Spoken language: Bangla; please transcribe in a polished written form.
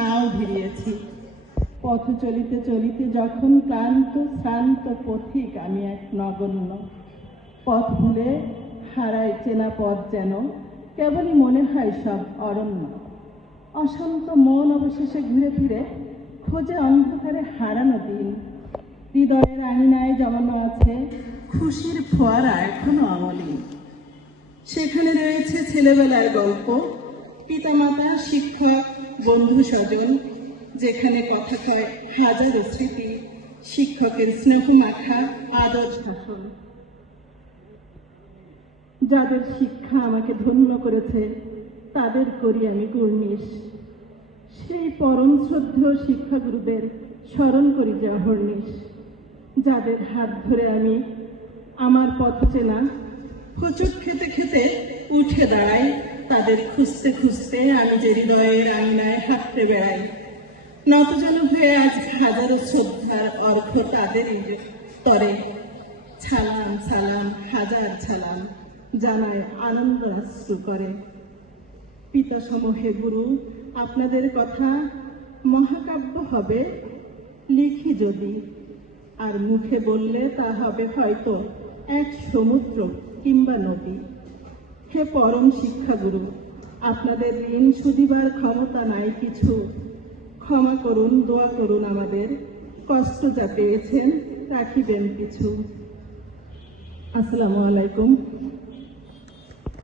নাও ভিড়িয়েছি। পথ চলিতে চলিতে যখন ক্লান্ত শ্রান্ত পথিক আমি এক নগণ্য, পথ ভুলে হারায় চেনা পথ, যেন কেবলই মনে হয় সব অরণ্য। অশান্ত মন অবশেষে ঘুরে ফিরে খোঁজে অন্ধকারে হারানো দিন। হৃদয়ের আঙিনায় জমানো আছে খুশির ফোয়ারা এখনো অমলিন। সেখানে রয়েছে ছেলেবেলার গল্প, পিতামাতা, শিক্ষক, বন্ধু স্বজন, যেখানে কথা কয় হাজারো স্মৃতি, শিক্ষকের স্নেহ মাখা আদর শাসন। যাদের শিক্ষা আমাকে ধন্য করেছে তাদের করি আমি কুর্নিশ। সেই পরম শ্রদ্ধেয় শিক্ষাগুরুদের স্মরণ করি যে অহর্নিশ। যাদের হাত ধরে আমি আমার পথ চেনা হোঁচট খেতে খেতে উঠে দাঁড়াই, তাদের খুঁজতে খুঁজতে আমি যে হৃদয়ের আঙিনায় হাঁটতে বেড়াই। নতজন হয়ে আজ হাজারো শ্রদ্ধার অর্ঘ্য তাদেরই তরে। ছালাম সালাম হাজার ছালাম জানায় আনন্দ অশ্রু করে। পিতা সমহে গুরু, আপনাদের কথা মহাকাব্য হবে লিখি যদি, আর মুখে বললে তা হবে হয়তো এক সমুদ্র কিংবা নদী। হে পরম শিক্ষাগুরু, আপনাদের ঋণ শুধিবার ক্ষমতা নাই কিছু। ক্ষমা করুন, দোয়া করুন আমাদের, কষ্ট যা পেয়েছেন রাখিবেন কিছু। আসসালামু আলাইকুম।